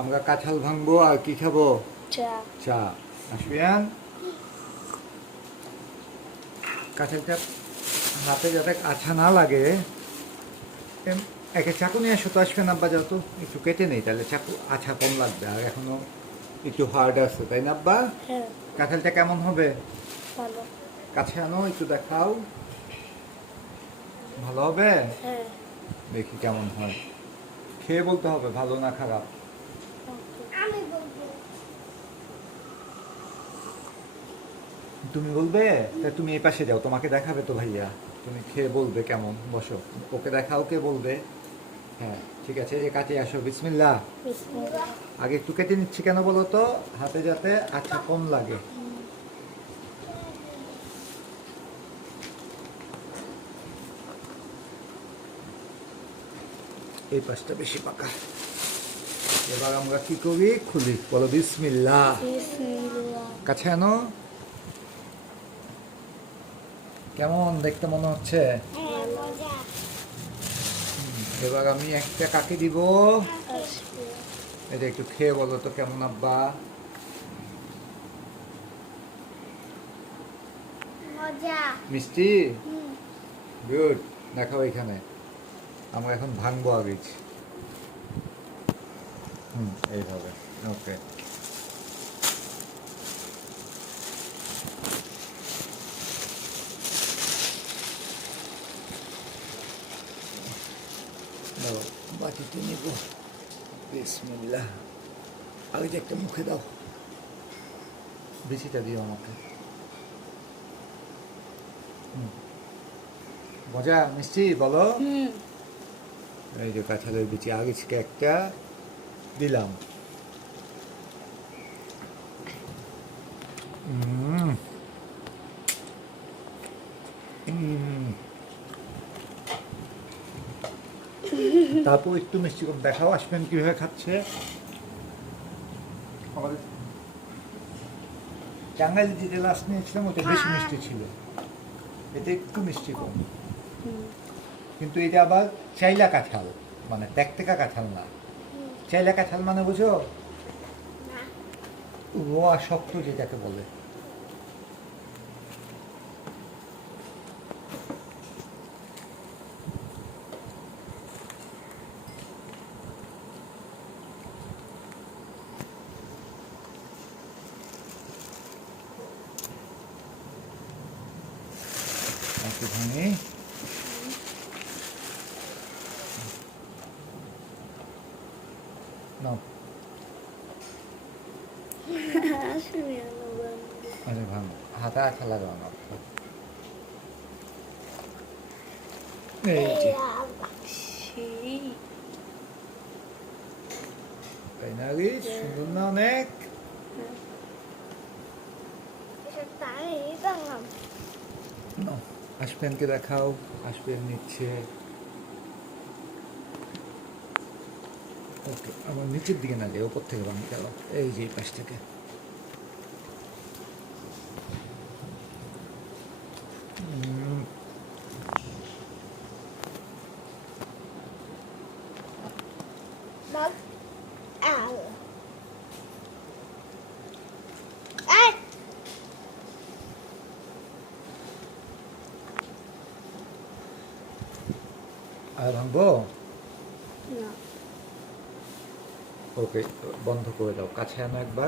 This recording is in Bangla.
আমরা কাঁঠাল ভাঙবো আর কি খাবো? চা। চা। আসবিয়ান, কাঁঠালটা হাতে যাতে আঠা না লাগে, একে চাকু নিয়ে আসো তো। আসবেন আব্বা, যাও তো একটু কেটে নেই, তাহলে চাকু আঠা কম লাগবে, আর এখনো একটু হার্ড আছে, তাই না আব্বা? হ্যাঁ, কাঁঠালটা কেমন হবে? ভালো। কাছে আনো, একটু দেখাও। ভালো হবে? হ্যাঁ। দেখি কেমন হয়, খেয়ে বলতে হবে ভালো না খারাপ। আমি বলবো। তুমি বলবে? তা তুমি এই পাশে যাও, তোমাকে দেখাবে তো ভাইয়া, তুমি খেয়ে বলবে কেমন। বসো, ওকে দেখাও, কে বলবে। হ্যাঁ ঠিক আছে, এই কাছে আসো। বিসমিল্লাহ। বিসমিল্লাহ। আগে একটু কেটে নিচ্ছি কেন বলো তো, হাতে যাতে আঠা কম লাগে। এই পাশটা বেশি পাকা। এবার আমরা কি করি, খুলি। বলো বিসমিল্লাহ। বিসমিল্লাহ। কাছে আনো। কেমন দেখতে মনে হচ্ছে? হ্যাঁ, মজা। এবার আমি একটা কাকে দিব। আসবে। এটা একটু খেয়ে বলো তো কেমন আব্বা। মজা। মিষ্টি? গুড। দেখাও এখানে, আমরা এখন ভাঙবো আগে। এইভাবে। ওকে। দাও, বাটিতে নিব। বিসমিল্লাহ। আগে যে একটা মুখে দাও, বেশিটা দিও আমাকে। মজা মিষ্টি বলো। এই যে কাঁঠালের বিচি আগে থেকে একটা দিলাম। উম। উম। তারপর একটু মিষ্টি কম দেখাও। আসবেন কিভাবে খাচ্ছে। আমাদের টাঙ্গাইলে যেটা লাস্ট নিয়েছিলাম ওটা বেশি মিষ্টি ছিল, এতে একটু মিষ্টি কম। কিন্তু এটা আবার চাইলা কাঁঠাল, মানে ত্যাকতেকা কাঁঠাল না। চাইলা কাঁঠাল মানে বুঝো, রোয়া শক্ত যেটাকে বলে। একটু ভাঙি। নাও। আসবে। আরে ভাঙ, হাতে আঠা লাগাও না। এই যে, তাই না রে? সুন্দর না অনেক? নাও, আসবেনকে দেখাও। আসবেন নিচ্ছে। ওকে, আমার নিচের দিকে না যায়, ওপর থেকে ভাঙি গেল। এই যে এই পাশ থেকে। আর ভাঙবো? না। ওকে, বন্ধ করে দাও। কাছে আনো একবার।